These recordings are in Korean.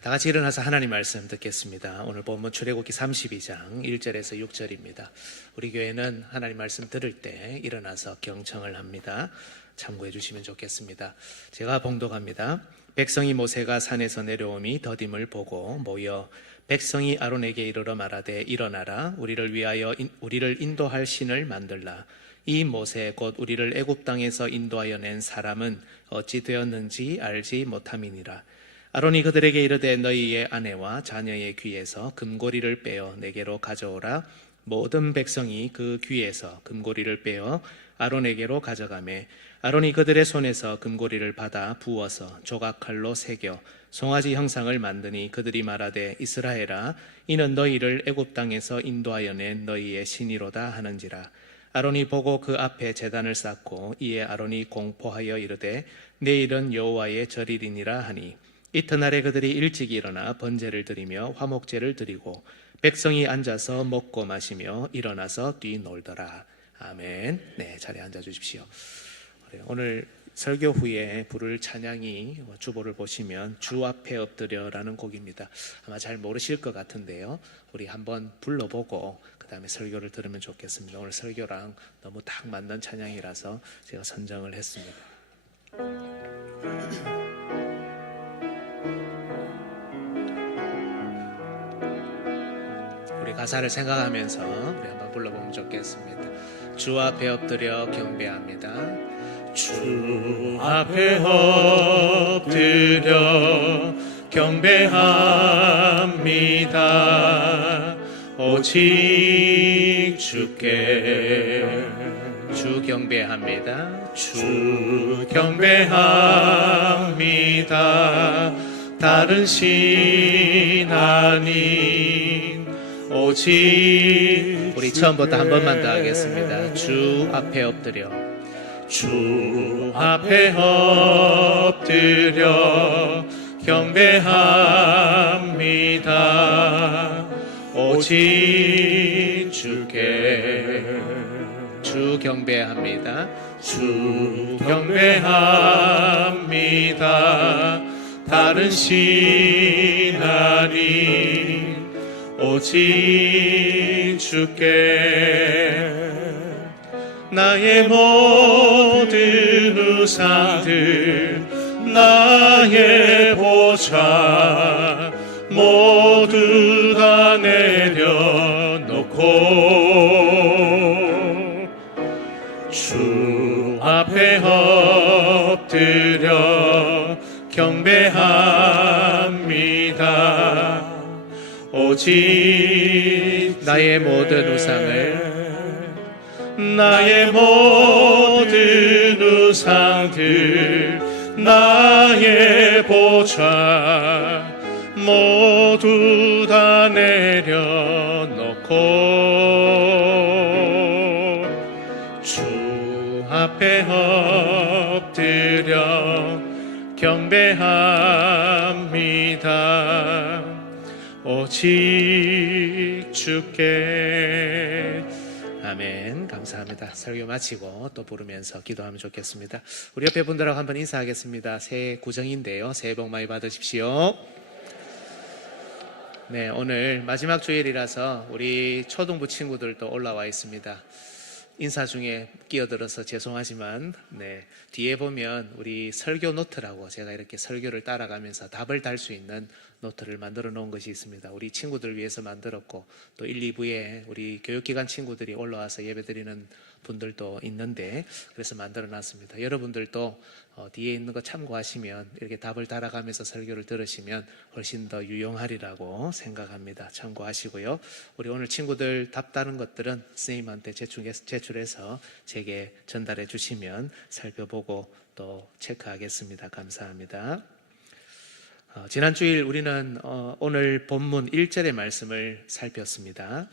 다 같이 일어나서 하나님 말씀 듣겠습니다. 오늘 본문 출애굽기 32장 1절에서 6절입니다. 우리 교회는 하나님 말씀 들을 때 일어나서 경청을 합니다. 참고해 주시면 좋겠습니다. 제가 봉독합니다. 백성이 모세가 산에서 내려오미 더딤을 보고 모여 백성이 아론에게 이르러 말하되 일어나라 우리를 위하여 우리를 인도할 신을 만들라. 이 모세 곧 우리를 애굽 땅에서 인도하여 낸 사람은 어찌 되었는지 알지 못함이니라. 아론이 그들에게 이르되 너희의 아내와 자녀의 귀에서 금고리를 빼어 내게로 가져오라. 모든 백성이 그 귀에서 금고리를 빼어 아론에게로 가져가매 아론이 그들의 손에서 금고리를 받아 부어서 조각칼로 새겨 송아지 형상을 만드니 그들이 말하되 이스라엘아 이는 너희를 애굽 땅에서 인도하여 낸 너희의 신이로다 하는지라. 아론이 보고 그 앞에 제단을 쌓고 이에 아론이 공포하여 이르되 내일은 여호와의 절일이니라 하니 이튿날에 그들이 일찍 일어나 번제를 드리며 화목제를 드리고 백성이 앉아서 먹고 마시며 일어나서 뛰놀더라. 아멘. 네, 자리에 앉아 주십시오. 오늘 설교 후에 부를 찬양이 주보를 보시면 주 앞에 엎드려라는 곡입니다. 아마 잘 모르실 것 같은데요. 우리 한번 불러보고 그 다음에 설교를 들으면 좋겠습니다. 오늘 설교랑 너무 딱 맞는 찬양이라서 제가 선정을 했습니다. 우리 가사를 생각하면서 우리 한번 불러보면 좋겠습니다. 주 앞에 엎드려 경배합니다. 주 앞에 엎드려 경배합니다. 오직 주께 주 경배합니다. 주 경배합니다. 다른 신 아닌 오직 우리 처음부터 한 번만 더 하겠습니다. 주 앞에 엎드려 주 앞에 엎드려 경배합니다. 오직 주께 주 경배합니다. 주 경배합니다. 다른 신 아닌 오직 주께 나의 모든 우상들 나의 보좌 모두 다 내려놓고 주 앞에 엎드려 경배합니다. 오직 나의 모든 우상을 나의 모든 우상들 나의 보좌 모두 다 내려놓고 주 앞에 엎드려 경배합니다. 오직 주께 아멘. 감사합니다. 설교 마치고 또 부르면서 기도하면 좋겠습니다. 우리 옆에 분들하고 한번 인사하겠습니다. 새해 구정인데요. 새해 복 많이 받으십시오. 네, 오늘 마지막 주일이라서 우리 초등부 친구들도 올라와 있습니다. 인사 중에 끼어들어서 죄송하지만 뒤에 보면 우리 설교 노트라고 제가 이렇게 설교를 따라가면서 답을 달 수 있는 노트를 만들어 놓은 것이 있습니다. 우리 친구들 위해서 만들었고 또 1, 2부에 우리 교육기관 친구들이 올라와서 예배드리는 분들도 있는데 그래서 만들어 놨습니다. 여러분들도 뒤에 있는 거 참고하시면 이렇게 답을 달아가면서 설교를 들으시면 훨씬 더 유용하리라고 생각합니다. 참고하시고요. 우리 오늘 친구들 답 다른 것들은 선생님한테 제출해서 제게 전달해 주시면 살펴보고 또 체크하겠습니다. 감사합니다. 지난 주일 우리는 오늘 본문 1절의 말씀을 살폈습니다.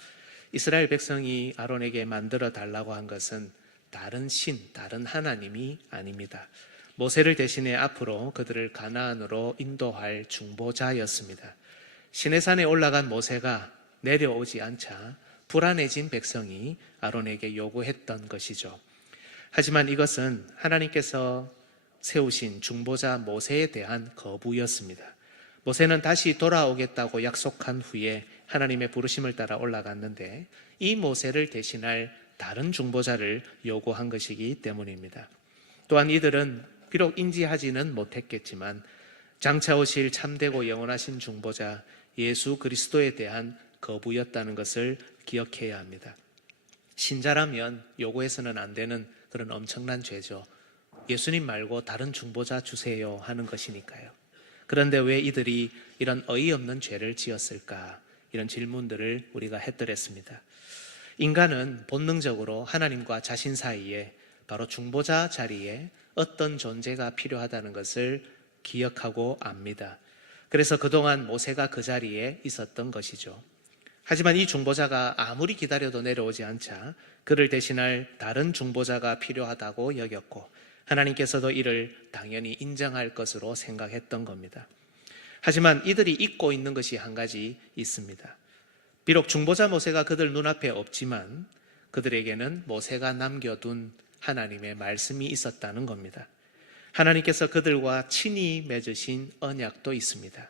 이스라엘 백성이 아론에게 만들어 달라고 한 것은 다른 신, 다른 하나님이 아닙니다. 모세를 대신해 앞으로 그들을 가나안으로 인도할 중보자였습니다. 시내산에 올라간 모세가 내려오지 않자 불안해진 백성이 아론에게 요구했던 것이죠. 하지만 이것은 하나님께서 세우신 중보자 모세에 대한 거부였습니다. 모세는 다시 돌아오겠다고 약속한 후에 하나님의 부르심을 따라 올라갔는데 이 모세를 대신할 다른 중보자를 요구한 것이기 때문입니다. 또한 이들은 비록 인지하지는 못했겠지만 장차 오실 참되고 영원하신 중보자 예수 그리스도에 대한 거부였다는 것을 기억해야 합니다. 신자라면 요구해서는 안 되는 그런 엄청난 죄죠. 예수님 말고 다른 중보자 주세요 하는 것이니까요. 그런데 왜 이들이 이런 어이없는 죄를 지었을까? 이런 질문들을 우리가 했더랬습니다. 인간은 본능적으로 하나님과 자신 사이에 바로 중보자 자리에 어떤 존재가 필요하다는 것을 기억하고 압니다. 그래서 그동안 모세가 그 자리에 있었던 것이죠. 하지만 이 중보자가 아무리 기다려도 내려오지 않자 그를 대신할 다른 중보자가 필요하다고 여겼고 하나님께서도 이를 당연히 인정할 것으로 생각했던 겁니다. 하지만 이들이 잊고 있는 것이 한 가지 있습니다. 비록 중보자 모세가 그들 눈앞에 없지만 그들에게는 모세가 남겨둔 하나님의 말씀이 있었다는 겁니다. 하나님께서 그들과 친히 맺으신 언약도 있습니다.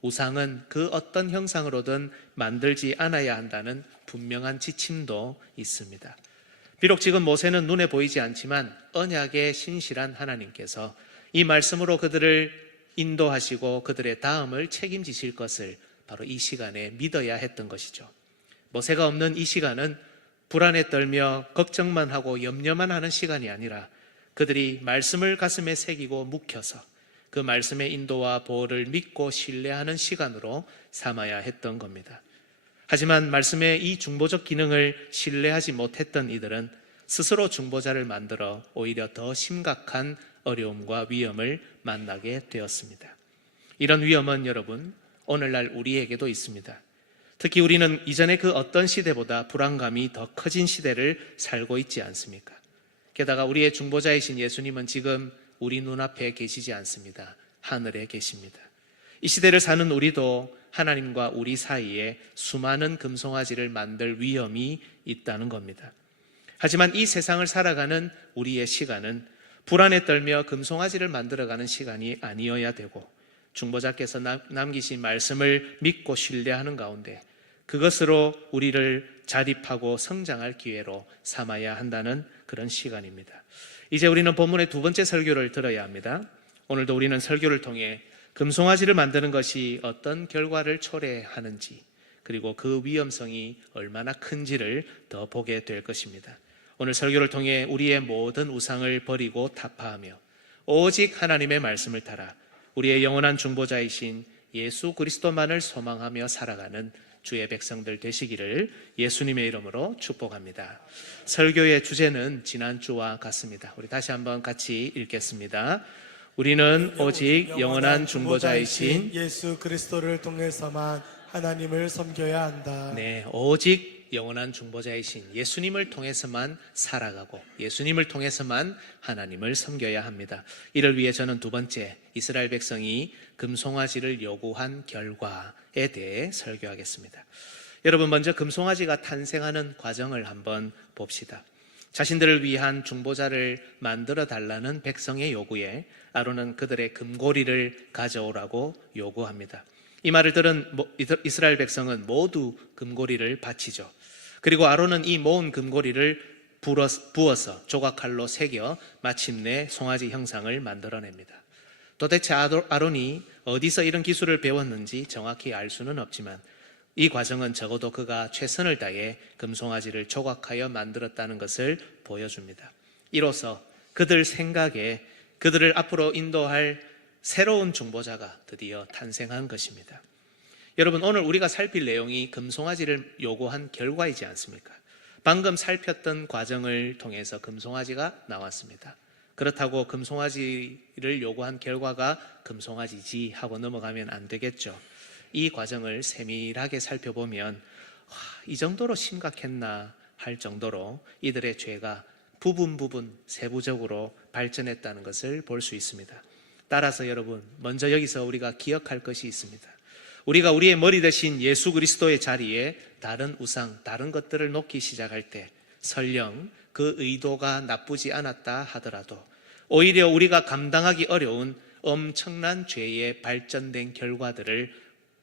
우상은 그 어떤 형상으로든 만들지 않아야 한다는 분명한 지침도 있습니다. 비록 지금 모세는 눈에 보이지 않지만 언약에 신실한 하나님께서 이 말씀으로 그들을 인도하시고 그들의 다음을 책임지실 것을 바로 이 시간에 믿어야 했던 것이죠. 모세가 없는 이 시간은 불안에 떨며 걱정만 하고 염려만 하는 시간이 아니라 그들이 말씀을 가슴에 새기고 묵혀서 그 말씀의 인도와 보호를 믿고 신뢰하는 시간으로 삼아야 했던 겁니다. 하지만 말씀의 이 중보적 기능을 신뢰하지 못했던 이들은 스스로 중보자를 만들어 오히려 더 심각한 어려움과 위험을 만나게 되었습니다. 이런 위험은 여러분 오늘날 우리에게도 있습니다. 특히 우리는 이전의 그 어떤 시대보다 불안감이 더 커진 시대를 살고 있지 않습니까? 게다가 우리의 중보자이신 예수님은 지금 우리 눈앞에 계시지 않습니다. 하늘에 계십니다. 이 시대를 사는 우리도 하나님과 우리 사이에 수많은 금송아지를 만들 위험이 있다는 겁니다. 하지만 이 세상을 살아가는 우리의 시간은 불안에 떨며 금송아지를 만들어가는 시간이 아니어야 되고 중보자께서 남기신 말씀을 믿고 신뢰하는 가운데 그것으로 우리를 자립하고 성장할 기회로 삼아야 한다는 그런 시간입니다. 이제 우리는 본문의 두 번째 설교를 들어야 합니다. 오늘도 우리는 설교를 통해 금송아지를 만드는 것이 어떤 결과를 초래하는지 그리고 그 위험성이 얼마나 큰지를 더 보게 될 것입니다. 오늘 설교를 통해 우리의 모든 우상을 버리고 타파하며 오직 하나님의 말씀을 따라 우리의 영원한 중보자이신 예수 그리스도만을 소망하며 살아가는 주의 백성들 되시기를 예수님의 이름으로 축복합니다. 설교의 주제는 지난주와 같습니다. 우리 다시 한번 같이 읽겠습니다. 우리는 오직 영원한 중보자이신 예수 그리스도를 통해서만 하나님을 섬겨야 한다. 네, 오직 영원한 중보자이신 예수님을 통해서만 살아가고 예수님을 통해서만 하나님을 섬겨야 합니다. 이를 위해 저는 두 번째 이스라엘 백성이 금송아지를 요구한 결과에 대해 설교하겠습니다. 여러분 먼저 금송아지가 탄생하는 과정을 한번 봅시다. 자신들을 위한 중보자를 만들어 달라는 백성의 요구에 아론은 그들의 금고리를 가져오라고 요구합니다. 이 말을 들은 이스라엘 백성은 모두 금고리를 바치죠. 그리고 아론은 이 모은 금고리를 부어서 조각칼로 새겨 마침내 송아지 형상을 만들어냅니다. 도대체 아론이 어디서 이런 기술을 배웠는지 정확히 알 수는 없지만 이 과정은 적어도 그가 최선을 다해 금송아지를 조각하여 만들었다는 것을 보여줍니다. 이로써 그들 생각에 그들을 앞으로 인도할 새로운 중보자가 드디어 탄생한 것입니다. 여러분, 오늘 우리가 살필 내용이 금송아지를 요구한 결과이지 않습니까? 방금 살폈던 과정을 통해서 금송아지가 나왔습니다. 그렇다고 금송아지를 요구한 결과가 금송아지지 하고 넘어가면 안 되겠죠. 이 과정을 세밀하게 살펴보면 이 정도로 심각했나 할 정도로 이들의 죄가 부분 세부적으로 발전했다는 것을 볼 수 있습니다. 따라서 여러분, 먼저 여기서 우리가 기억할 것이 있습니다. 우리가 우리의 머리 대신 예수 그리스도의 자리에 다른 우상, 다른 것들을 놓기 시작할 때 설령 그 의도가 나쁘지 않았다 하더라도 오히려 우리가 감당하기 어려운 엄청난 죄의 발전된 결과들을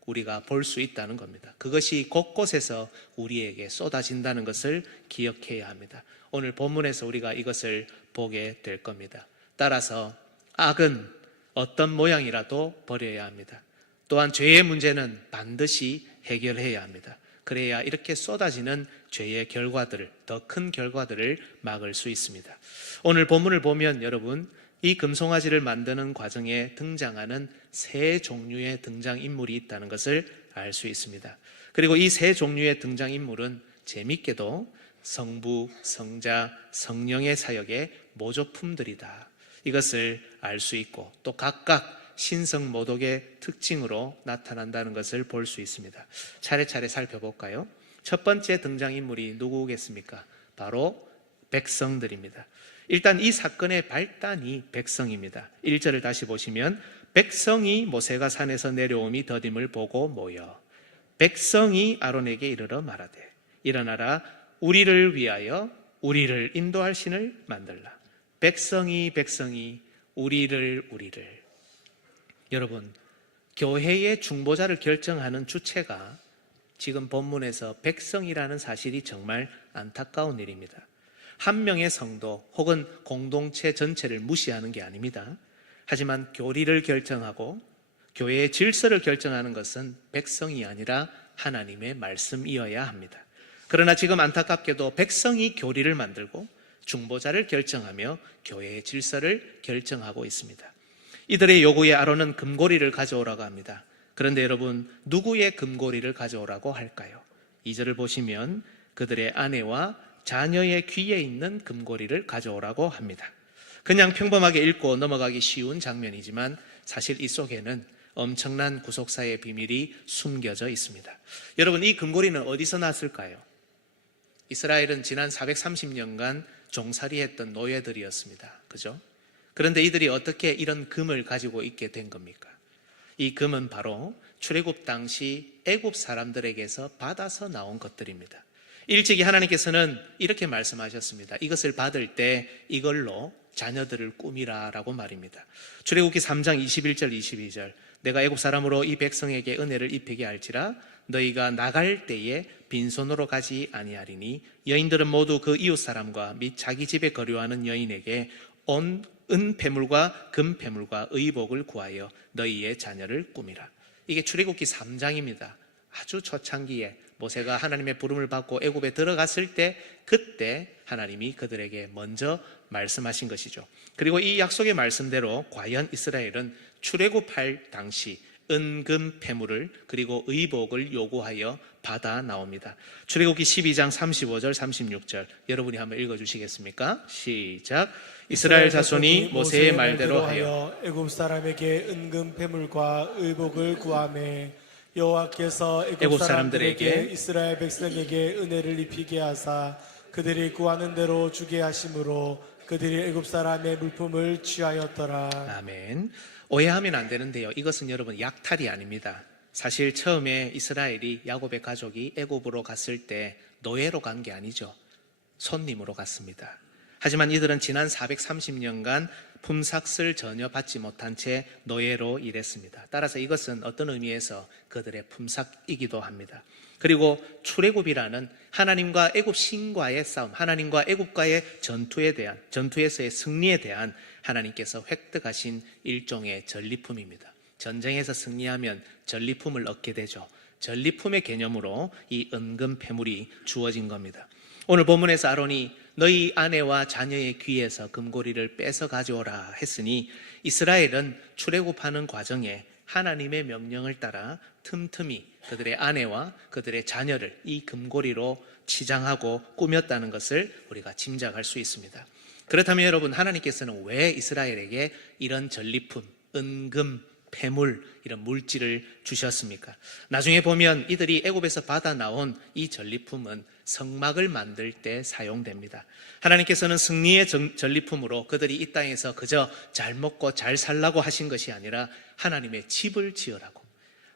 우리가 볼 수 있다는 겁니다. 그것이 곳곳에서 우리에게 쏟아진다는 것을 기억해야 합니다. 오늘 본문에서 우리가 이것을 보게 될 겁니다. 따라서 악은 어떤 모양이라도 버려야 합니다. 또한 죄의 문제는 반드시 해결해야 합니다. 그래야 이렇게 쏟아지는 죄의 결과들을, 더 큰 결과들을 막을 수 있습니다. 오늘 본문을 보면 여러분, 이 금송아지를 만드는 과정에 등장하는 세 종류의 등장인물이 있다는 것을 알 수 있습니다. 그리고 이 세 종류의 등장인물은 재밌게도 성부, 성자, 성령의 사역의 모조품들이다. 이것을 알 수 있고 또 각각 신성모독의 특징으로 나타난다는 것을 볼 수 있습니다. 차례차례 살펴볼까요? 첫 번째 등장인물이 누구겠습니까? 바로 백성들입니다. 일단 이 사건의 발단이 백성입니다. 1절을 다시 보시면 백성이 모세가 산에서 내려옴이 더딤을 보고 모여 백성이 아론에게 이르러 말하되 일어나라 우리를 위하여 우리를 인도할 신을 만들라. 백성이 우리를 여러분, 교회의 중보자를 결정하는 주체가 지금 본문에서 백성이라는 사실이 정말 안타까운 일입니다. 한 명의 성도 혹은 공동체 전체를 무시하는 게 아닙니다. 하지만 교리를 결정하고 교회의 질서를 결정하는 것은 백성이 아니라 하나님의 말씀이어야 합니다. 그러나 지금 안타깝게도 백성이 교리를 만들고 중보자를 결정하며 교회의 질서를 결정하고 있습니다. 이들의 요구에 아론은 금고리를 가져오라고 합니다. 그런데 여러분, 누구의 금고리를 가져오라고 할까요? 2절을 보시면 그들의 아내와 자녀의 귀에 있는 금고리를 가져오라고 합니다. 그냥 평범하게 읽고 넘어가기 쉬운 장면이지만 사실 이 속에는 엄청난 구속사의 비밀이 숨겨져 있습니다. 여러분, 이 금고리는 어디서 났을까요? 이스라엘은 지난 430년간 종살이했던 노예들이었습니다. 그죠? 그런데 이들이 어떻게 이런 금을 가지고 있게 된 겁니까? 이 금은 바로 출애굽 당시 애굽 사람들에게서 받아서 나온 것들입니다. 일찍이 하나님께서는 이렇게 말씀하셨습니다. 이것을 받을 때 이걸로 자녀들을 꾸미라라고 말입니다. 출애굽기 3장 21절 22절 내가 애굽 사람으로 이 백성에게 은혜를 입히게 할지라 너희가 나갈 때에 빈손으로 가지 아니하리니 여인들은 모두 그 이웃 사람과 및 자기 집에 거류하는 여인에게 온 은폐물과 금폐물과 의복을 구하여 너희의 자녀를 꾸미라. 이게 출애굽기 3장입니다. 아주 초창기에 모세가 하나님의 부름을 받고 애굽에 들어갔을 때 그때 하나님이 그들에게 먼저 말씀하신 것이죠. 그리고 이 약속의 말씀대로 과연 이스라엘은 출애굽할 당시 은금 폐물을 그리고 의복을 요구하여 받아 나옵니다. 출애굽기 12장 35절 36절 여러분이 한번 읽어주시겠습니까? 시작. 이스라엘 자손이 모세의 말대로 하여 애굽 사람에게 은금 폐물과 의복을 구하매 여호와께서 애굽 사람들에게 이스라엘 백성에게 은혜를 입히게 하사 그들이 구하는 대로 주게 하심으로 그들이 애굽 사람의 물품을 취하였더라. 아멘. 오해하면 안 되는데요. 이것은 여러분 약탈이 아닙니다. 사실 처음에 이스라엘이 야곱의 가족이 애굽으로 갔을 때 노예로 간 게 아니죠. 손님으로 갔습니다. 하지만 이들은 지난 430년간 품삯을 전혀 받지 못한 채 노예로 일했습니다. 따라서 이것은 어떤 의미에서 그들의 품삯이기도 합니다. 그리고 출애굽이라는 하나님과 애굽 신과의 싸움, 하나님과 애굽과의 전투에서의 승리에 대한 하나님께서 획득하신 일종의 전리품입니다. 전쟁에서 승리하면 전리품을 얻게 되죠. 전리품의 개념으로 이 은금 폐물이 주어진 겁니다. 오늘 본문에서 아론이 너희 아내와 자녀의 귀에서 금고리를 뺏어 가져오라 했으니 이스라엘은 출애굽하는 과정에 하나님의 명령을 따라 틈틈이 그들의 아내와 그들의 자녀를 이 금고리로 치장하고 꾸몄다는 것을 우리가 짐작할 수 있습니다. 그렇다면 여러분, 하나님께서는 왜 이스라엘에게 이런 전리품, 은금, 폐물, 이런 물질을 주셨습니까? 나중에 보면 이들이 애굽에서 받아 나온 이 전리품은 성막을 만들 때 사용됩니다. 하나님께서는 승리의 전리품으로 그들이 이 땅에서 그저 잘 먹고 잘 살라고 하신 것이 아니라 하나님의 집을 지으라고,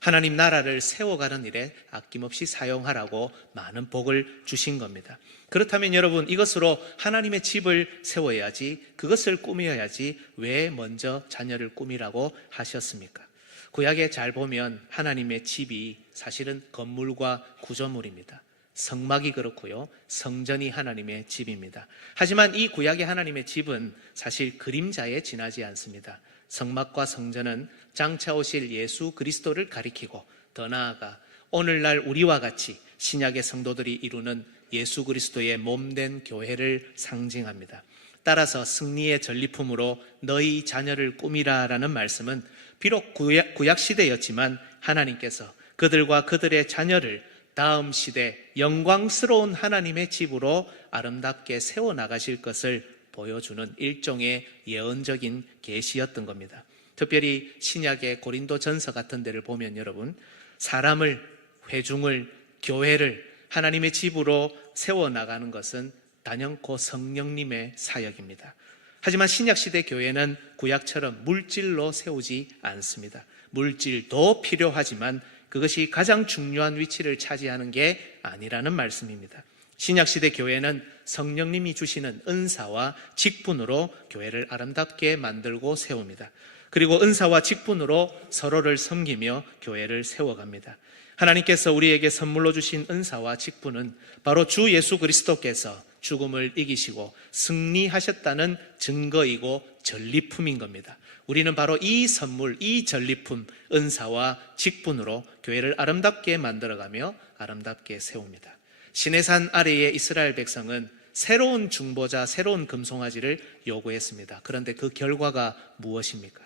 하나님 나라를 세워가는 일에 아낌없이 사용하라고 많은 복을 주신 겁니다. 그렇다면 여러분, 이것으로 하나님의 집을 세워야지, 그것을 꾸며야지 왜 먼저 자녀를 꾸미라고 하셨습니까? 구약에 잘 보면 하나님의 집이 사실은 건물과 구조물입니다. 성막이 그렇고요, 성전이 하나님의 집입니다. 하지만 이 구약의 하나님의 집은 사실 그림자에 지나지 않습니다. 성막과 성전은 장차 오실 예수 그리스도를 가리키고, 더 나아가 오늘날 우리와 같이 신약의 성도들이 이루는 예수 그리스도의 몸된 교회를 상징합니다. 따라서 승리의 전리품으로 너희 자녀를 꾸미라 라는 말씀은 비록 구약 시대였지만 하나님께서 그들과 그들의 자녀를 다음 시대 영광스러운 하나님의 집으로 아름답게 세워나가실 것을 보여주는 일종의 예언적인 계시였던 겁니다. 특별히 신약의 고린도전서 같은 데를 보면 여러분, 사람을, 회중을, 교회를 하나님의 집으로 세워나가는 것은 단연코 성령님의 사역입니다. 하지만 신약시대 교회는 구약처럼 물질로 세우지 않습니다. 물질도 필요하지만 그것이 가장 중요한 위치를 차지하는 게 아니라는 말씀입니다. 신약시대 교회는 성령님이 주시는 은사와 직분으로 교회를 아름답게 만들고 세웁니다. 그리고 은사와 직분으로 서로를 섬기며 교회를 세워갑니다. 하나님께서 우리에게 선물로 주신 은사와 직분은 바로 주 예수 그리스도께서 죽음을 이기시고 승리하셨다는 증거이고 전리품인 겁니다. 우리는 바로 이 선물, 이 전리품, 은사와 직분으로 교회를 아름답게 만들어가며 아름답게 세웁니다. 시내산 아래의 이스라엘 백성은 새로운 중보자, 새로운 금송아지를 요구했습니다. 그런데 그 결과가 무엇입니까?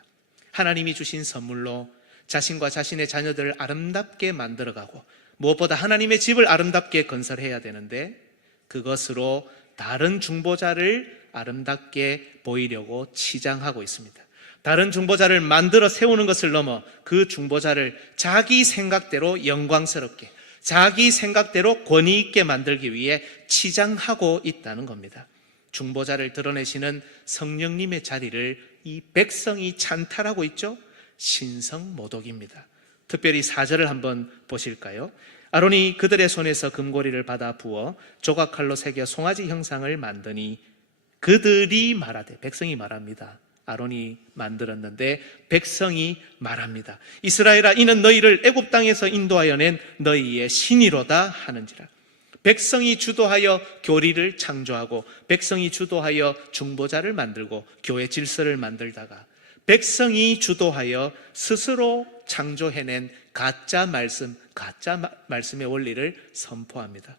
하나님이 주신 선물로 자신과 자신의 자녀들을 아름답게 만들어가고, 무엇보다 하나님의 집을 아름답게 건설해야 되는데 그것으로 다른 중보자를 아름답게 보이려고 치장하고 있습니다. 다른 중보자를 만들어 세우는 것을 넘어 그 중보자를 자기 생각대로 영광스럽게, 자기 생각대로 권위 있게 만들기 위해 치장하고 있다는 겁니다. 중보자를 드러내시는 성령님의 자리를 이 백성이 찬탈하고 있죠. 신성모독입니다. 특별히 4절을 한번 보실까요? 아론이 그들의 손에서 금고리를 받아 부어 조각칼로 새겨 송아지 형상을 만드니 그들이 말하되, 백성이 말합니다. 아론이 만들었는데 백성이 말합니다. 이스라엘아, 이는 너희를 애굽 땅에서 인도하여 낸 너희의 신이로다 하는지라. 백성이 주도하여 교리를 창조하고, 백성이 주도하여 중보자를 만들고 교회 질서를 만들다가 백성이 주도하여 스스로 창조해낸 가짜 말씀의 원리를 선포합니다.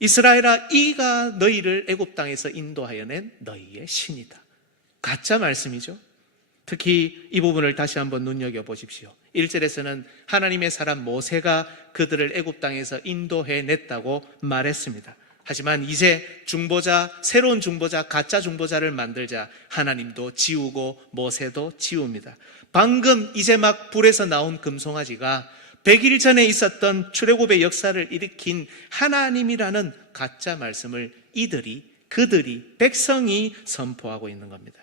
이스라엘아, 이가 너희를 애굽 땅에서 인도하여 낸 너희의 신이다. 가짜 말씀이죠. 특히 이 부분을 다시 한번 눈여겨보십시오. 1절에서는 하나님의 사람 모세가 그들을 애굽 땅에서 인도해냈다고 말했습니다. 하지만 이제 중보자, 새로운 중보자, 가짜 중보자를 만들자 하나님도 지우고 모세도 지웁니다. 방금 이제 막 불에서 나온 금송아지가 100일 전에 있었던 출애굽의 역사를 일으킨 하나님이라는 가짜 말씀을 그들이 백성이 선포하고 있는 겁니다.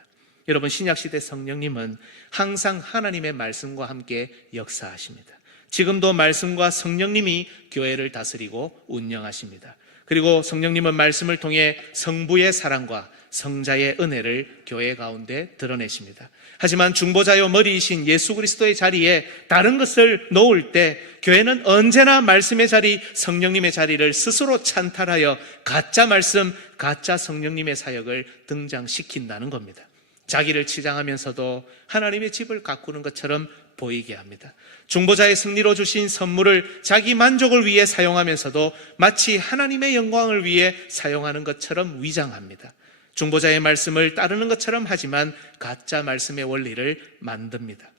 여러분, 신약시대 성령님은 항상 하나님의 말씀과 함께 역사하십니다. 지금도 말씀과 성령님이 교회를 다스리고 운영하십니다. 그리고 성령님은 말씀을 통해 성부의 사랑과 성자의 은혜를 교회 가운데 드러내십니다. 하지만 중보자요 머리이신 예수 그리스도의 자리에 다른 것을 놓을 때 교회는 언제나 말씀의 자리, 성령님의 자리를 스스로 찬탈하여 가짜 말씀, 가짜 성령님의 사역을 등장시킨다는 겁니다. 자기를 치장하면서도 하나님의 집을 가꾸는 것처럼 보이게 합니다. 중보자의 승리로 주신 선물을 자기 만족을 위해 사용하면서도 마치 하나님의 영광을 위해 사용하는 것처럼 위장합니다. 중보자의 말씀을 따르는 것처럼 하지만 가짜 말씀의 원리를 만듭니다.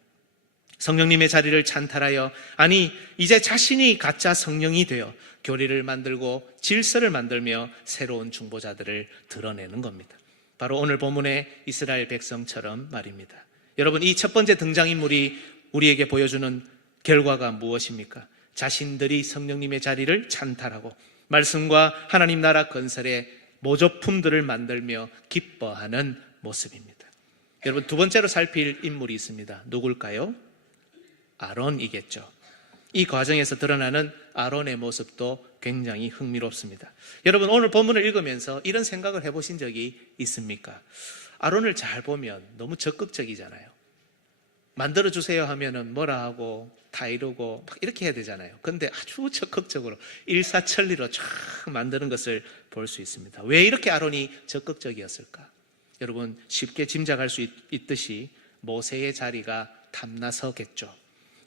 성령님의 자리를 찬탈하여, 아니 이제 자신이 가짜 성령이 되어 교리를 만들고 질서를 만들며 새로운 중보자들을 드러내는 겁니다. 바로 오늘 본문의 이스라엘 백성처럼 말입니다. 여러분, 이 첫 번째 등장인물이 우리에게 보여주는 결과가 무엇입니까? 자신들이 성령님의 자리를 찬탈하고 말씀과 하나님 나라 건설의 모조품들을 만들며 기뻐하는 모습입니다. 여러분, 두 번째로 살필 인물이 있습니다. 누굴까요? 아론이겠죠. 이 과정에서 드러나는 아론의 모습도 굉장히 흥미롭습니다. 여러분, 오늘 본문을 읽으면서 이런 생각을 해보신 적이 있습니까? 아론을 잘 보면 너무 적극적이잖아요. 만들어주세요 하면은 뭐라 하고 다 이루고 막 이렇게 해야 되잖아요. 근데 아주 적극적으로 일사천리로 쫙 만드는 것을 볼 수 있습니다. 왜 이렇게 아론이 적극적이었을까? 여러분, 쉽게 짐작할 수 있듯이 모세의 자리가 탐나서겠죠.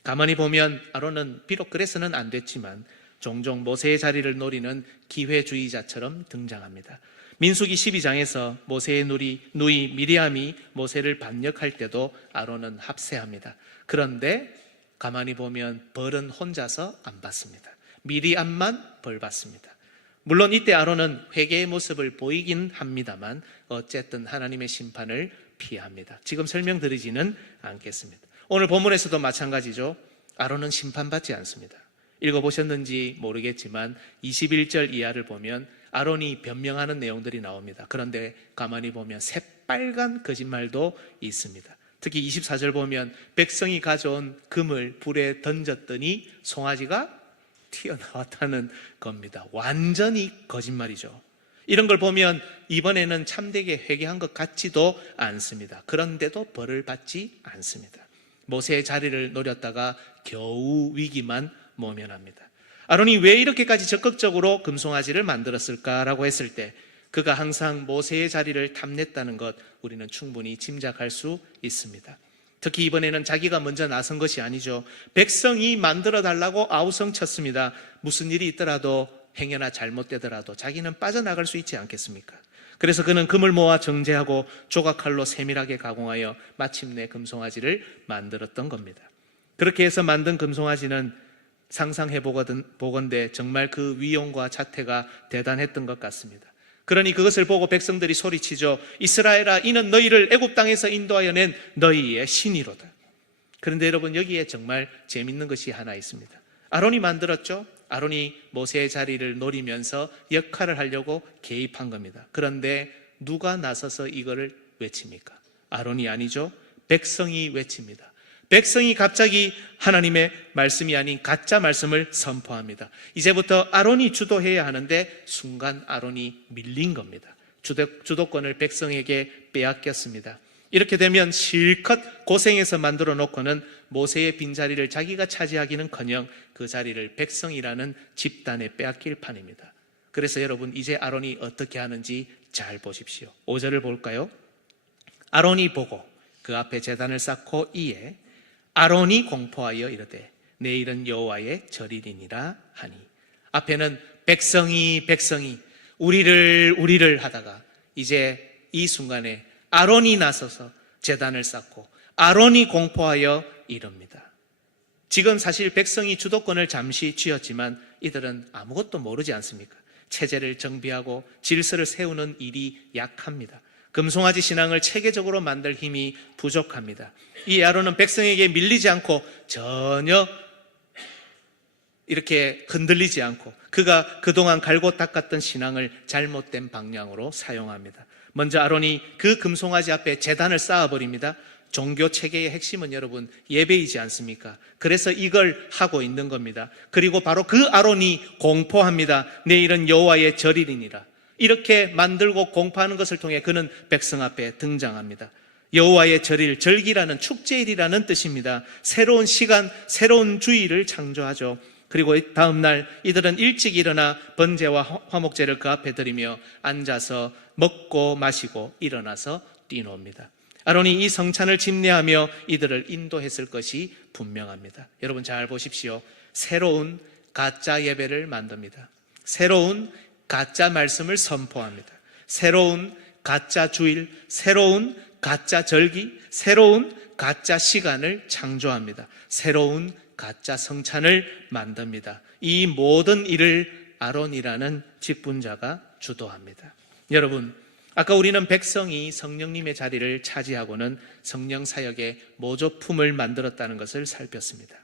가만히 보면 아론은 비록 그래서는 안 됐지만 종종 모세의 자리를 노리는 기회주의자처럼 등장합니다. 민수기 12장에서 모세의 누이 미리암이 모세를 반역할 때도 아론은 합세합니다. 그런데 가만히 보면 벌은 혼자서 안 받습니다. 미리암만 벌 받습니다. 물론 이때 아론은 회개의 모습을 보이긴 합니다만 어쨌든 하나님의 심판을 피합니다. 지금 설명드리지는 않겠습니다. 오늘 본문에서도 마찬가지죠. 아론은 심판받지 않습니다. 읽어보셨는지 모르겠지만 21절 이하를 보면 아론이 변명하는 내용들이 나옵니다. 그런데 가만히 보면 새빨간 거짓말도 있습니다. 특히 24절 보면 백성이 가져온 금을 불에 던졌더니 송아지가 튀어나왔다는 겁니다. 완전히 거짓말이죠. 이런 걸 보면 이번에는 참되게 회개한 것 같지도 않습니다. 그런데도 벌을 받지 않습니다. 모세의 자리를 노렸다가 겨우 위기만 모면합니다. 아론이 왜 이렇게까지 적극적으로 금송아지를 만들었을까라고 했을 때 그가 항상 모세의 자리를 탐냈다는 것 우리는 충분히 짐작할 수 있습니다. 특히 이번에는 자기가 먼저 나선 것이 아니죠. 백성이 만들어 달라고 아우성쳤습니다. 무슨 일이 있더라도 행여나 잘못되더라도 자기는 빠져나갈 수 있지 않겠습니까? 그래서 그는 금을 모아 정제하고 조각칼로 세밀하게 가공하여 마침내 금송아지를 만들었던 겁니다. 그렇게 해서 만든 금송아지는 상상해 보건대 정말 그 위용과 자태가 대단했던 것 같습니다. 그러니 그것을 보고 백성들이 소리치죠. 이스라엘아, 이는 너희를 애굽 땅에서 인도하여 낸 너희의 신이로다. 그런데 여러분, 여기에 정말 재밌는 것이 하나 있습니다. 아론이 만들었죠. 아론이 모세의 자리를 노리면서 역할을 하려고 개입한 겁니다. 그런데 누가 나서서 이거를 외칩니까? 아론이 아니죠. 백성이 외칩니다. 백성이 갑자기 하나님의 말씀이 아닌 가짜 말씀을 선포합니다. 이제부터 아론이 주도해야 하는데 순간 아론이 밀린 겁니다. 주도권을 백성에게 빼앗겼습니다. 이렇게 되면 실컷 고생해서 만들어 놓고는 모세의 빈자리를 자기가 차지하기는커녕 그 자리를 백성이라는 집단에 빼앗길 판입니다. 그래서 여러분, 이제 아론이 어떻게 하는지 잘 보십시오. 5절을 볼까요? 아론이 보고 그 앞에 제단을 쌓고 이에 아론이 공포하여 이르되 내일은 여호와의 절일이니라 하니. 앞에는 백성이 우리를 하다가 이제 이 순간에 아론이 나서서 제단을 쌓고 아론이 공포하여 이릅니다. 지금 사실 백성이 주도권을 잠시 쥐었지만 이들은 아무것도 모르지 않습니까? 체제를 정비하고 질서를 세우는 일이 약합니다. 금송아지 신앙을 체계적으로 만들 힘이 부족합니다. 이 아론은 백성에게 밀리지 않고 전혀 이렇게 흔들리지 않고 그가 그동안 갈고 닦았던 신앙을 잘못된 방향으로 사용합니다. 먼저 아론이 그 금송아지 앞에 제단을 쌓아버립니다. 종교 체계의 핵심은 여러분 예배이지 않습니까? 그래서 이걸 하고 있는 겁니다. 그리고 바로 그 아론이 공포합니다. 내일은 여호와의 절일이니라. 이렇게 만들고 공포하는 것을 통해 그는 백성 앞에 등장합니다. 여호와의 절일, 절기라는 축제일이라는 뜻입니다. 새로운 시간, 새로운 주일을 창조하죠. 그리고 다음 날 이들은 일찍 일어나 번제와 화목제를 그 앞에 드리며 앉아서 먹고 마시고 일어나서 뛰노옵니다. 아론이 이 성찬을 집례하며 이들을 인도했을 것이 분명합니다. 여러분 잘 보십시오. 새로운 가짜 예배를 만듭니다. 새로운 가짜 말씀을 선포합니다. 새로운 가짜 주일, 새로운 가짜 절기, 새로운 가짜 시간을 창조합니다. 새로운 가짜 성찬을 만듭니다. 이 모든 일을 아론이라는 직분자가 주도합니다. 여러분, 아까 우리는 백성이 성령님의 자리를 차지하고는 성령 사역의 모조품을 만들었다는 것을 살폈습니다.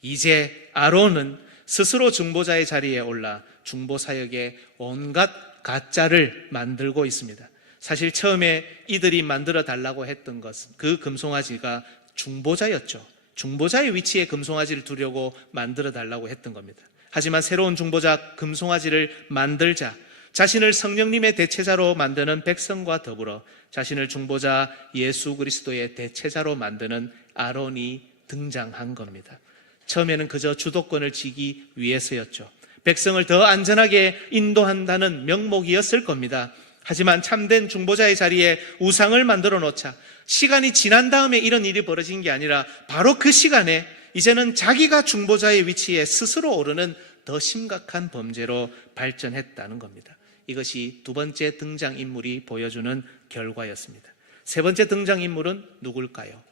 이제 아론은 스스로 중보자의 자리에 올라 중보 사역의 온갖 가짜를 만들고 있습니다. 사실 처음에 이들이 만들어 달라고 했던 것은 그 금송아지가 중보자였죠. 중보자의 위치에 금송아지를 두려고 만들어 달라고 했던 겁니다. 하지만 새로운 중보자 금송아지를 만들자 자신을 성령님의 대체자로 만드는 백성과 더불어 자신을 중보자 예수 그리스도의 대체자로 만드는 아론이 등장한 겁니다. 처음에는 그저 주도권을 쥐기 위해서였죠. 백성을 더 안전하게 인도한다는 명목이었을 겁니다. 하지만 참된 중보자의 자리에 우상을 만들어 놓자 시간이 지난 다음에 이런 일이 벌어진 게 아니라 바로 그 시간에 이제는 자기가 중보자의 위치에 스스로 오르는 더 심각한 범죄로 발전했다는 겁니다. 이것이 두 번째 등장인물이 보여주는 결과였습니다. 세 번째 등장인물은 누굴까요?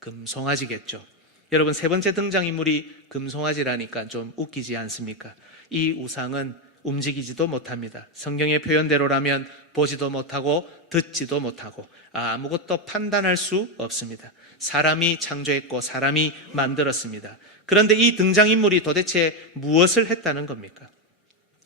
금송아지겠죠. 여러분, 세 번째 등장인물이 금송아지라니까 좀 웃기지 않습니까? 이 우상은 움직이지도 못합니다. 성경의 표현대로라면 보지도 못하고 듣지도 못하고 아무것도 판단할 수 없습니다. 사람이 창조했고 사람이 만들었습니다. 그런데 이 등장인물이 도대체 무엇을 했다는 겁니까?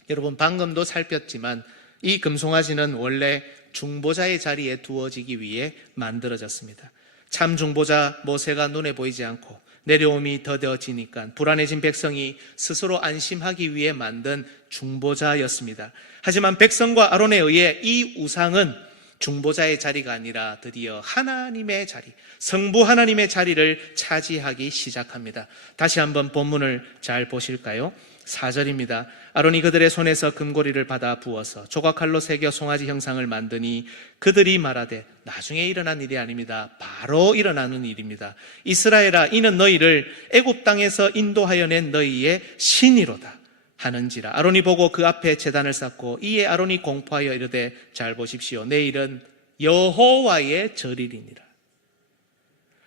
여러분, 방금도 살폈지만 이 금송아지는 원래 중보자의 자리에 두어지기 위해 만들어졌습니다. 참 중보자 모세가 눈에 보이지 않고 내려옴이 더뎌지니까 불안해진 백성이 스스로 안심하기 위해 만든 중보자였습니다. 하지만 백성과 아론에 의해 이 우상은 중보자의 자리가 아니라 드디어 하나님의 자리, 성부 하나님의 자리를 차지하기 시작합니다. 다시 한번 본문을 잘 보실까요? 4절입니다. 아론이 그들의 손에서 금고리를 받아 부어서 조각칼로 새겨 송아지 형상을 만드니 그들이 말하되, 나중에 일어난 일이 아닙니다. 바로 일어나는 일입니다. 이스라엘아, 이는 너희를 애굽 땅에서 인도하여 낸 너희의 신이로다 하는지라. 아론이 보고 그 앞에 제단을 쌓고 이에 아론이 공포하여 이르되, 잘 보십시오. 내일은 여호와의 절일이니라.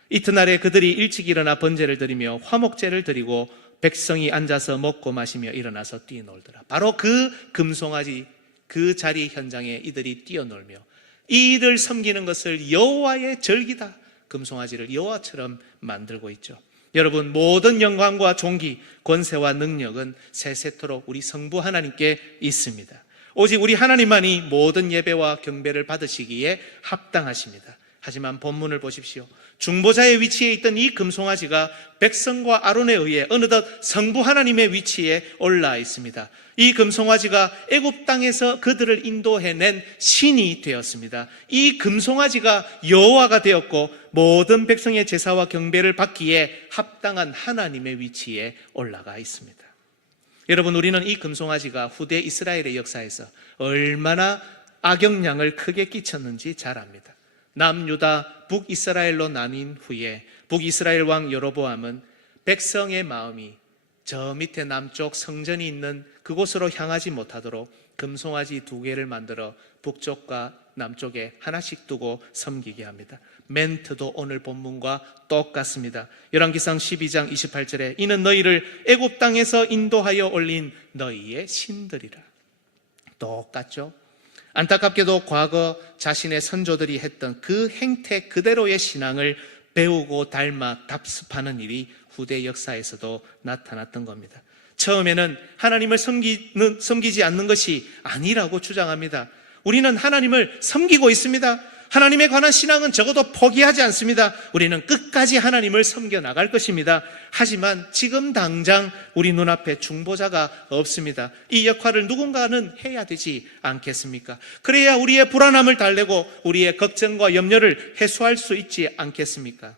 이튿날에 그들이 일찍 일어나 번제를 드리며 화목제를 드리고 백성이 앉아서 먹고 마시며 일어나서 뛰어놀더라. 바로 그 금송아지 그 자리 현장에 이들이 뛰어놀며 이를 섬기는 것을 여호와의 절기다, 금송아지를 여호와처럼 만들고 있죠. 여러분, 모든 영광과 존귀, 권세와 능력은 세세토록 우리 성부 하나님께 있습니다. 오직 우리 하나님만이 모든 예배와 경배를 받으시기에 합당하십니다. 하지만 본문을 보십시오. 중보자의 위치에 있던 이 금송아지가 백성과 아론에 의해 어느덧 성부 하나님의 위치에 올라 있습니다. 이 금송아지가 애굽 땅에서 그들을 인도해낸 신이 되었습니다. 이 금송아지가 여호와가 되었고 모든 백성의 제사와 경배를 받기에 합당한 하나님의 위치에 올라가 있습니다. 여러분, 우리는 이 금송아지가 후대 이스라엘의 역사에서 얼마나 악영향을 크게 끼쳤는지 잘 압니다. 남유다 북이스라엘로 나뉜 후에 북이스라엘 왕 여로보암은 백성의 마음이 저 밑에 남쪽 성전이 있는 그곳으로 향하지 못하도록 금송아지 2개를 만들어 북쪽과 남쪽에 하나씩 두고 섬기게 합니다. 멘트도 오늘 본문과 똑같습니다. 열왕기상 12장 28절에 이는 너희를 애굽 땅에서 인도하여 올린 너희의 신들이라. 똑같죠? 안타깝게도 과거 자신의 선조들이 했던 그 행태 그대로의 신앙을 배우고 닮아 답습하는 일이 후대 역사에서도 나타났던 겁니다. 처음에는 하나님을 섬기지 않는 것이 아니라고 주장합니다. 우리는 하나님을 섬기고 있습니다. 하나님에 관한 신앙은 적어도 포기하지 않습니다. 우리는 끝까지 하나님을 섬겨 나갈 것입니다. 하지만 지금 당장 우리 눈앞에 중보자가 없습니다. 이 역할을 누군가는 해야 되지 않겠습니까? 그래야 우리의 불안함을 달래고 우리의 걱정과 염려를 해소할 수 있지 않겠습니까?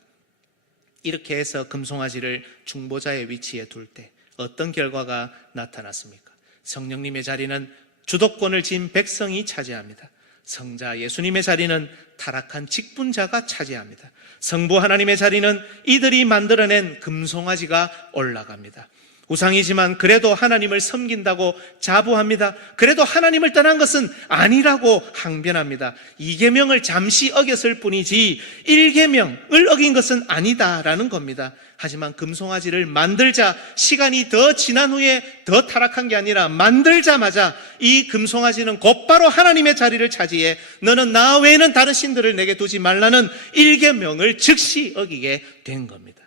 이렇게 해서 금송아지를 중보자의 위치에 둘 때 어떤 결과가 나타났습니까? 성령님의 자리는 주도권을 쥔 백성이 차지합니다. 성자 예수님의 자리는 타락한 직분자가 차지합니다. 성부 하나님의 자리는 이들이 만들어낸 금송아지가 올라갑니다. 우상이지만 그래도 하나님을 섬긴다고 자부합니다. 그래도 하나님을 떠난 것은 아니라고 항변합니다. 2계명을 잠시 어겼을 뿐이지 1계명을 어긴 것은 아니다라는 겁니다. 하지만 금송아지를 만들자 시간이 더 지난 후에 더 타락한 게 아니라 만들자마자 이 금송아지는 곧바로 하나님의 자리를 차지해 너는 나 외에는 다른 신들을 내게 두지 말라는 1계명을 즉시 어기게 된 겁니다.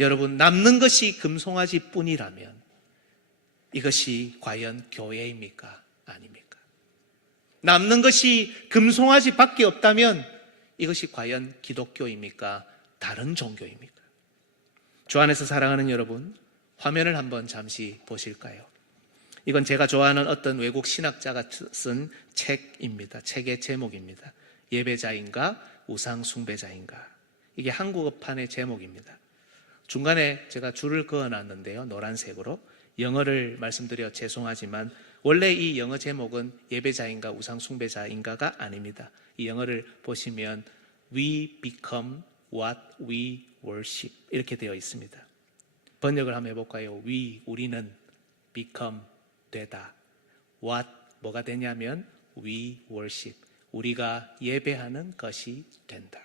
여러분, 남는 것이 금송아지 뿐이라면 이것이 과연 교회입니까? 아닙니까? 남는 것이 금송아지 밖에 없다면 이것이 과연 기독교입니까? 다른 종교입니까? 주 안에서 사랑하는 여러분, 화면을 한번 잠시 보실까요? 이건 제가 좋아하는 어떤 외국 신학자가 쓴 책입니다. 책의 제목입니다. 예배자인가 우상 숭배자인가. 이게 한국어판의 제목입니다. 중간에 제가 줄을 그어놨는데요, 노란색으로. 영어를 말씀드려 죄송하지만 원래 이 영어 제목은 예배자인가 우상 숭배자인가가 아닙니다. 이 영어를 보시면 We become what we worship 이렇게 되어 있습니다. 번역을 한번 해볼까요? 우리는 become 되다. what 뭐가 되냐면 we worship 우리가 예배하는 것이 된다.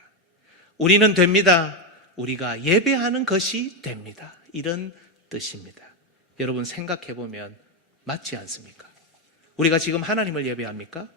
우리는 됩니다. 우리가 예배하는 것이 됩니다. 이런 뜻입니다. 여러분 생각해 보면 맞지 않습니까? 우리가 지금 하나님을 예배합니까?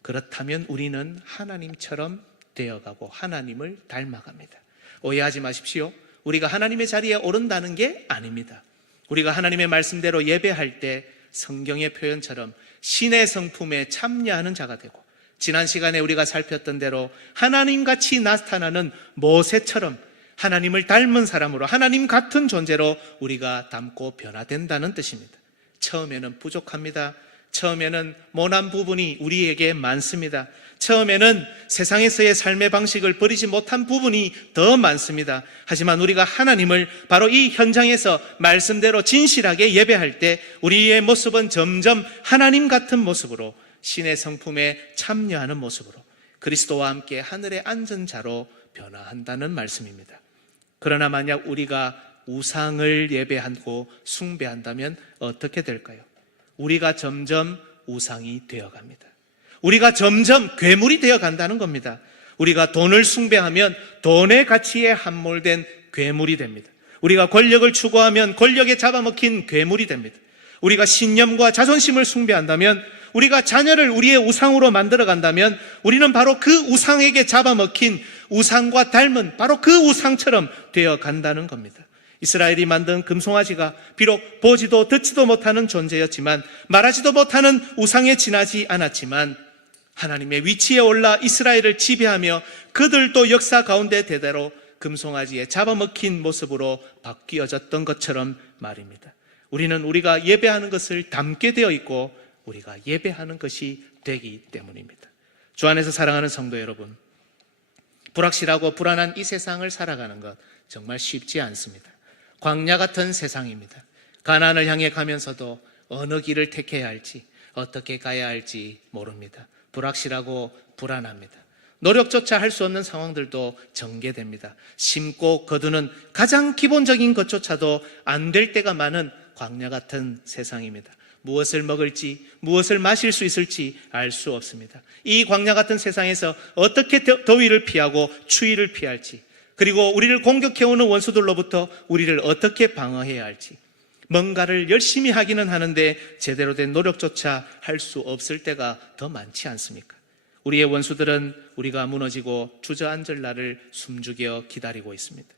그렇다면 우리는 하나님처럼 되어가고 하나님을 닮아갑니다. 오해하지 마십시오. 우리가 하나님의 자리에 오른다는 게 아닙니다. 우리가 하나님의 말씀대로 예배할 때 성경의 표현처럼 신의 성품에 참여하는 자가 되고, 지난 시간에 우리가 살폈던 대로 하나님같이 나타나는 모세처럼 하나님을 닮은 사람으로 하나님 같은 존재로 우리가 닮고 변화된다는 뜻입니다. 처음에는 부족합니다. 처음에는 모난 부분이 우리에게 많습니다. 처음에는 세상에서의 삶의 방식을 버리지 못한 부분이 더 많습니다. 하지만 우리가 하나님을 바로 이 현장에서 말씀대로 진실하게 예배할 때 우리의 모습은 점점 하나님 같은 모습으로, 신의 성품에 참여하는 모습으로, 그리스도와 함께 하늘에 앉은 자로 변화한다는 말씀입니다. 그러나 만약 우리가 우상을 예배하고 숭배한다면 어떻게 될까요? 우리가 점점 우상이 되어갑니다. 우리가 점점 괴물이 되어간다는 겁니다. 우리가 돈을 숭배하면 돈의 가치에 함몰된 괴물이 됩니다. 우리가 권력을 추구하면 권력에 잡아먹힌 괴물이 됩니다. 우리가 신념과 자존심을 숭배한다면, 우리가 자녀를 우리의 우상으로 만들어간다면 우리는 바로 그 우상에게 잡아먹힌 우상과 닮은 바로 그 우상처럼 되어간다는 겁니다. 이스라엘이 만든 금송아지가 비록 보지도 듣지도 못하는 존재였지만, 말하지도 못하는 우상에 지나지 않았지만, 하나님의 위치에 올라 이스라엘을 지배하며 그들도 역사 가운데 대대로 금송아지에 잡아먹힌 모습으로 바뀌어졌던 것처럼 말입니다. 우리는 우리가 예배하는 것을 닮게 되어 있고 우리가 예배하는 것이 되기 때문입니다. 주 안에서 사랑하는 성도 여러분, 불확실하고 불안한 이 세상을 살아가는 것 정말 쉽지 않습니다. 광야 같은 세상입니다. 가나안을 향해 가면서도 어느 길을 택해야 할지, 어떻게 가야 할지 모릅니다. 불확실하고 불안합니다. 노력조차 할 수 없는 상황들도 전개됩니다. 심고 거두는 가장 기본적인 것조차도 안 될 때가 많은 광야 같은 세상입니다. 무엇을 먹을지, 무엇을 마실 수 있을지 알 수 없습니다. 이 광야 같은 세상에서 어떻게 더위를 피하고 추위를 피할지, 그리고 우리를 공격해오는 원수들로부터 우리를 어떻게 방어해야 할지, 뭔가를 열심히 하기는 하는데 제대로 된 노력조차 할 수 없을 때가 더 많지 않습니까? 우리의 원수들은 우리가 무너지고 주저앉을 날을 숨죽여 기다리고 있습니다.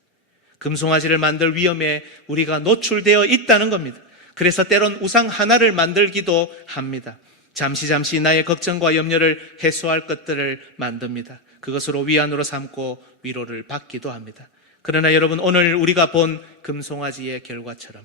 금송아지를 만들 위험에 우리가 노출되어 있다는 겁니다. 그래서 때론 우상 하나를 만들기도 합니다. 잠시 나의 걱정과 염려를 해소할 것들을 만듭니다. 그것으로 위안으로 삼고 위로를 받기도 합니다. 그러나 여러분, 오늘 우리가 본 금송아지의 결과처럼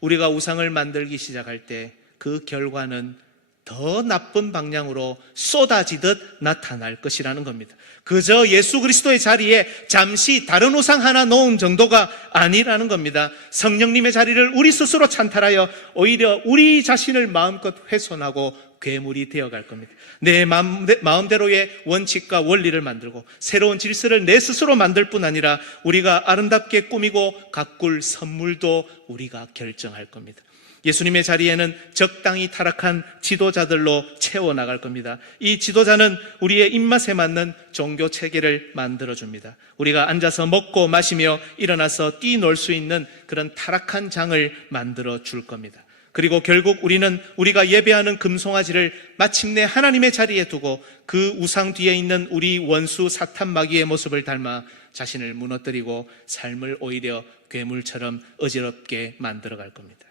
우리가 우상을 만들기 시작할 때 그 결과는 더 나쁜 방향으로 쏟아지듯 나타날 것이라는 겁니다. 그저 예수 그리스도의 자리에 잠시 다른 우상 하나 놓은 정도가 아니라는 겁니다. 성령님의 자리를 우리 스스로 찬탈하여 오히려 우리 자신을 마음껏 훼손하고 괴물이 되어갈 겁니다. 내 마음대로의 원칙과 원리를 만들고 새로운 질서를 내 스스로 만들 뿐 아니라 우리가 아름답게 꾸미고 가꿀 선물도 우리가 결정할 겁니다. 예수님의 자리에는 적당히 타락한 지도자들로 채워나갈 겁니다. 이 지도자는 우리의 입맛에 맞는 종교 체계를 만들어줍니다. 우리가 앉아서 먹고 마시며 일어나서 뛰놀 수 있는 그런 타락한 장을 만들어줄 겁니다. 그리고 결국 우리는 우리가 예배하는 금송아지를 마침내 하나님의 자리에 두고 그 우상 뒤에 있는 우리 원수 사탄 마귀의 모습을 닮아 자신을 무너뜨리고 삶을 오히려 괴물처럼 어지럽게 만들어갈 겁니다.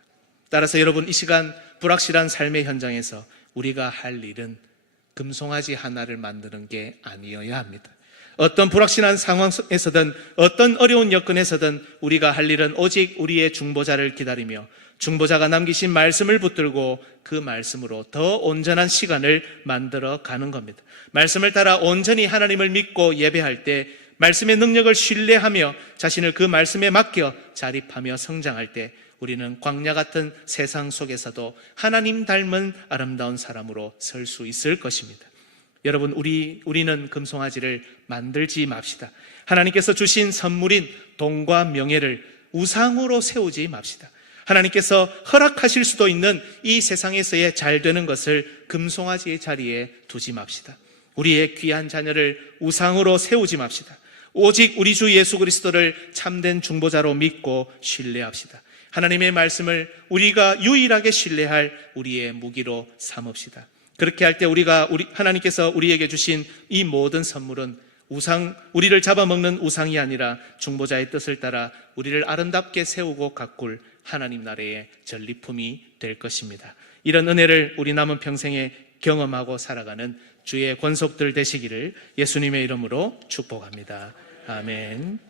따라서 여러분, 이 시간 불확실한 삶의 현장에서 우리가 할 일은 금송아지 하나를 만드는 게 아니어야 합니다. 어떤 불확실한 상황에서든 어떤 어려운 여건에서든 우리가 할 일은 오직 우리의 중보자를 기다리며 중보자가 남기신 말씀을 붙들고 그 말씀으로 더 온전한 시간을 만들어 가는 겁니다. 말씀을 따라 온전히 하나님을 믿고 예배할 때 말씀의 능력을 신뢰하며 자신을 그 말씀에 맡겨 자립하며 성장할 때 우리는 광야 같은 세상 속에서도 하나님 닮은 아름다운 사람으로 설 수 있을 것입니다. 여러분, 우리는 금송아지를 만들지 맙시다. 하나님께서 주신 선물인 돈과 명예를 우상으로 세우지 맙시다. 하나님께서 허락하실 수도 있는 이 세상에서의 잘 되는 것을 금송아지의 자리에 두지 맙시다. 우리의 귀한 자녀를 우상으로 세우지 맙시다. 오직 우리 주 예수 그리스도를 참된 중보자로 믿고 신뢰합시다. 하나님의 말씀을 우리가 유일하게 신뢰할 우리의 무기로 삼읍시다. 그렇게 할 때 하나님께서 우리에게 주신 이 모든 선물은 우리를 잡아먹는 우상이 아니라 중보자의 뜻을 따라 우리를 아름답게 세우고 가꿀 하나님 나라의 전리품이 될 것입니다. 이런 은혜를 우리 남은 평생에 경험하고 살아가는 주의 권속들 되시기를 예수님의 이름으로 축복합니다. 아멘.